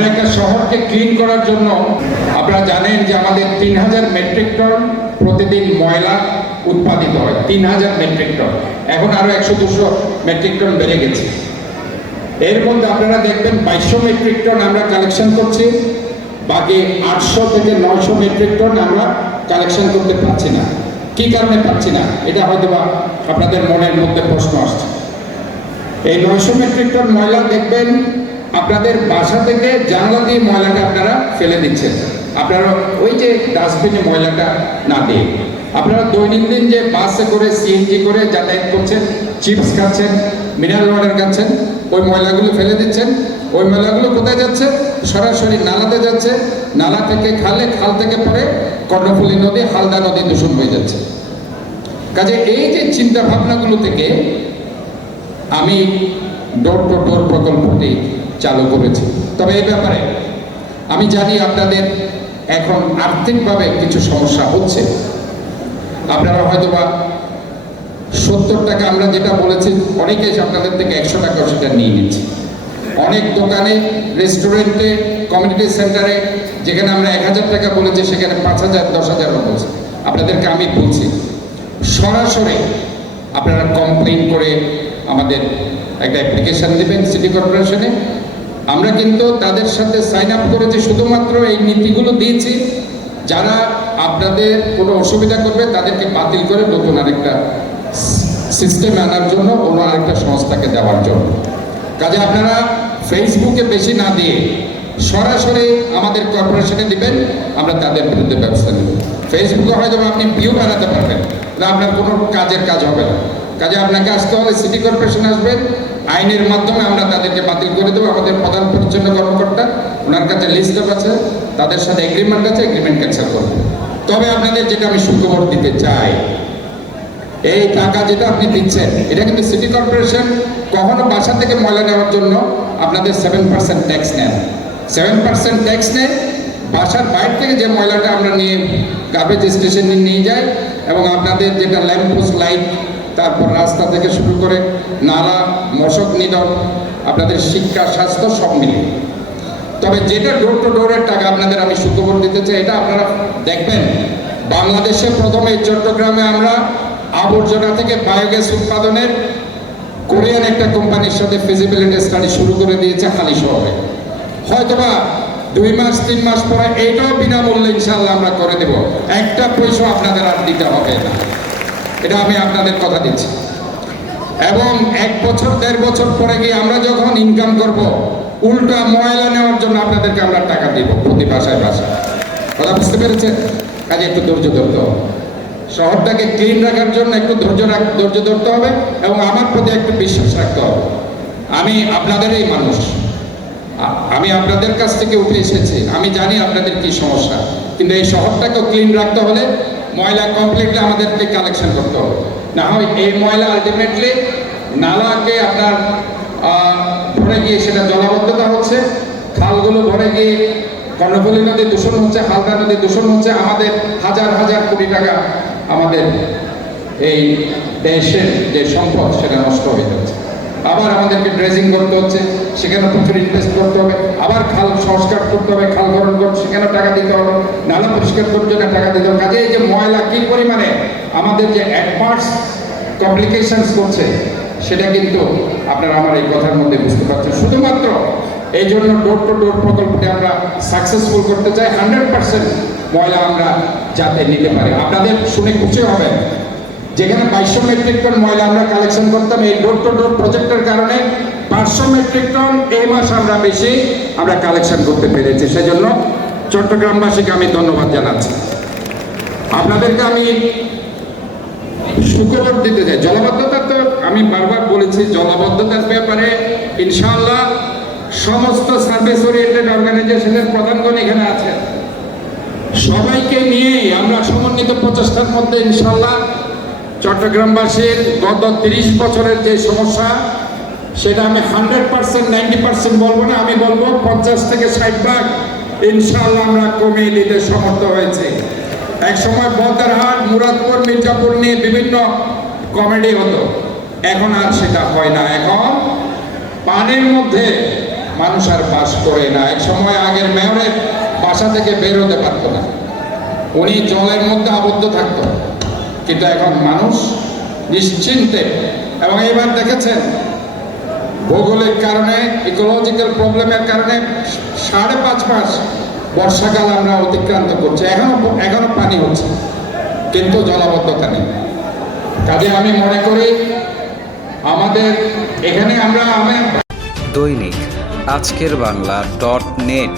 আমরা একটা শহরকে ক্লিন করার জন্য, আপনারা জানেন যে আমাদের তিন হাজার মেট্রিক টন প্রতিদিন ময়লা উৎপাদিত হয়। তিন হাজার মেট্রিক টন এখন আরও একশো দুশো মেট্রিক টন বেড়ে গেছে। এর মধ্যে আপনারা দেখবেন বাইশশো মেট্রিক টন আমরা কালেকশন করছি, বাকি আটশো থেকে নয়শো মেট্রিক টন আমরা কালেকশন করতে পারছি না। কি কারণে পাচ্ছি না? এটা হয়তো বা আপনাদের মনের মধ্যে প্রশ্ন আসছে। এই নয়শো মেট্রিক টন ময়লা দেখবেন আপনাদের বাসা থেকে জানলা দিয়ে ময়লাটা আপনারা ফেলে দিচ্ছেন। আপনারা ওই যে ডাস্টবিনে ময়লাটা না দিয়ে। আপনারা দৈনন্দিন যে বাসে করে সিএনজি করে যাতায়াত করছেন চিপস খাচ্ছেন মিনারেল ওয়াটার খাচ্ছেন, ওই ময়লাগুলো ফেলে দিচ্ছেন। ওই ময়লাগুলো কোথায় যাচ্ছে? সরাসরি নালাতে যাচ্ছে। নালা থেকে খালে, খাল থেকে পরে কর্ণফুলী নদী, হালদা নদী দূষণ হয়ে যাচ্ছে। কাজে এই যে চিন্তা ভাবনাগুলো থেকে আমি ডোর টু ডোর প্রকল্পটি চালু করেছি। তবে এই ব্যাপারে আমি জানি আপনাদের এখন আর্থিকভাবে কিছু সমস্যা হচ্ছে। আপনারা হয়তো বা সত্তর টাকা আমরা যেটা বলেছি, অনেকে আপনাদের থেকে একশো টাকা সেটা নিয়ে নিচ্ছি। অনেক দোকানে, রেস্টুরেন্টে, কমিউনিটি সেন্টারে, যেখানে আমরা এক হাজার টাকা বলেছি, সেখানে পাঁচ হাজার, দশ হাজার বলছে। আপনাদেরকে আমি বলছি, সরাসরি আপনারা কমপ্লেন করে আমাদের একটা অ্যাপ্লিকেশন দেবেন সিটি কর্পোরেশনে আমরা কিন্তু তাদের সাথে সাইন আপ করেছি। শুধুমাত্র এই নীতিগুলো দিয়েছি। যারা আপনাদের কোনো অসুবিধা করবে, তাদেরকে বাতিল করে নতুন আরেকটা সিস্টেম আনার জন্য, অন্য আরেকটা সংস্থাকে দেওয়ার জন্য। কাজে আপনারা ফেসবুকে বেশি না দিয়ে সরাসরি আমাদের কর্পোরেশনে দিবেন, আমরা তাদের বিরুদ্ধে ব্যবস্থা নেব। ফেসবুকে হয়তো আপনি ভিউ বানাতে পারবেন, না আপনার কোনো কাজের কাজ হবে না। কাজে আপনাকে আসতে হলে সিটি কর্পোরেশন আসবেন আইনের মাধ্যমে আমরা তাদেরকে বাতিল করে দেবো। আমাদের প্রধান পরিচ্ছন্ন কর্মকর্তা, ওনার কাছে লিস্ট আছে, তাদের সাথে এগ্রিমেন্ট আছে এগ্রিমেন্ট ক্যান্সেল করব। তবে আপনাদের যেটা আমি সুখবর দিতে চাই, এই টাকা যেটা আপনি দিচ্ছেন, এটা কিন্তু সিটি কর্পোরেশন কখনো বাসা থেকে ময়লা নেওয়ার জন্য আপনাদের সেভেন পার্সেন্ট ট্যাক্স নেন সেভেন পার্সেন্ট ট্যাক্স নেয়, বাসার বাইরে থেকে যে ময়লাটা আমরা নিয়ে গার্বেজ স্টেশনে নিয়ে যাই, এবং আপনাদের যেটা ল্যাম্পপোস্ট লাইট তারপর রাস্তা থেকে শুরু করে নালা মশক নিধন, আপনাদের শিক্ষা, স্বাস্থ্য সব মিলিয়ে তবে যেটা ডোর টু ডোরের টাকা আপনাদের আমি সুখবর দিতে চাই, এটা আপনারা দেখবেন, বাংলাদেশে প্রথমে চট্টগ্রামে আমরা আবর্জনা থেকে বায়োগ্যাস উৎপাদনের কোরিয়ান একটা কোম্পানির সাথে ফিজিবিলিটি স্টাডি শুরু করে দিয়েছে হালি শহরে। হয়তোবা দুই মাস, তিন মাস পরে এইটাও বিনামূল্যে ইনশাল্লাহ আমরা করে দেব। একটা পয়সা আপনাদের আর দিতে হবে না। এটা আমি আপনাদের কথা দিচ্ছি। এবং এক বছর, দেড় বছর পরে গিয়ে আমরা যখন ইনকাম করব, উল্টা ময়লা নেওয়ার জন্য আপনাদেরকে আমরা টাকা দিব, প্রতি বাসায় বাসায়। কথা বুঝতে পেরেছেন? কাজে একটু ধৈর্য ধরতে হবে। শহরটাকে ক্লিন রাখার জন্য একটু ধৈর্য ধৈর্য ধরতে হবে এবং আমার প্রতি একটু বিশ্বাস রাখতে হবে। আমি আপনাদেরই মানুষ। আমি আপনাদের কাছ থেকে উঠে এসেছি। আমি জানি আপনাদের কি সমস্যা। কিন্তু এই শহরটাকেও ক্লিন রাখতে হলে ময়লা কমপ্লিটলি আমাদেরকে কালেকশন করতে হবে। না, হয় এই ময়লা আলটিমেটলি নালাকে আপনার ভরে গিয়ে সেটা জলাবদ্ধতা হচ্ছে, খালগুলো ভরে গিয়ে কর্ণফুলী নদী দূষণ হচ্ছে হালদা নদী দূষণ হচ্ছে, আমাদের হাজার হাজার কোটি টাকা আমাদের এই দেশের যে সম্পদ, সেটা নষ্ট হয়ে যাচ্ছে। আবার আমাদেরকে ড্রেজিং করতে হচ্ছে, সেখানে প্রচুর ইনভেস্ট করতে হবে, আবার খাল সংস্কার করতে হবে, খাল ভরণ করতে, সেখানে টাকা দিতে হবে, নালা পরিষ্কার করতে জন্য টাকা দিতে হবে। কাজে এই যে ময়লা কি পরিমাণে আমাদের যে অ্যাডভান্স কমপ্লিকেশনস করছে, সেটা কিন্তু আপনারা আমার এই কথার মধ্যে বুঝতে পারছেন। শুধুমাত্র এই জন্য ডোর টু ডোর প্রকল্পটি আমরা সাকসেসফুল করতে চাই। হান্ড্রেড পার্সেন্ট ময়লা আমরা যাতে নিতে পারি। আপনাদের শুনে খুশি হবেন। যেখানে বাইশশো মেট্রিক টন ময়লা আমরা কালেকশন করতাম, এই ডোর টু ডোর প্রজেক্টের কারণে পাঁচশো মেট্রিক টন এই মাস আমরা বেশি আমরা কালেকশন করতে পেরেছি। সেজন্য চট্টগ্রামবাসীকে আমি ধন্যবাদ জানাচ্ছি। আপনাদেরকে আমি সুখবর দিতে চাই। জলাবদ্ধতা তো আমি বারবার বলেছি, জলাবদ্ধতার ব্যাপারে ইনশাআল্লাহ সমস্ত সার্ভিস ওরিয়েন্টেড অর্গানাইজেশনের প্রধানগণ এখানে আছেন। সবাইকে নিয়েই আমরা সমন্বিত প্রচেষ্টার মধ্যে ইনশাল্লাহ চট্টগ্রামবাসীর গত তিরিশ বছরের যে সমস্যা, সেটা আমি হান্ড্রেড পার্সেন্ট, নাইনটি পার্সেন্ট বলব না, আমি বলব পঞ্চাশ থেকে ষাট ভাগ ইনশাল্লাহ আমরা কমিয়ে দিতে সমর্থ হয়েছে। এক সময় বদারহাট, মুরাদপুর, মির্জাপুর নিয়ে বিভিন্ন কমেডি হতো। এখন আর সেটা হয় না। এখন পানির মধ্যে মানুষ আর বাস করে না। এক সময় আগের মেয়রের বাসা থেকে বের হতে পারতো না। উনি জলের মধ্যে আবদ্ধ থাকতো। কিন্তু এখন মানুষ নিশ্চিন্তে এবং এবার দেখেছেন ভৌগোলিক কারণে ইকোলজিক্যাল প্রবলেমের কারণে সাড়ে পাঁচ মাস বর্ষাকাল আমরা অতিক্রান্ত করছি। এখনও এখনও পানি হচ্ছে, কিন্তু জলাবদ্ধতা নেই। কাজে আমি মনে করি আমাদের এখানে আমরা আমি দৈনিক আজকের বাংলা ডট নেট।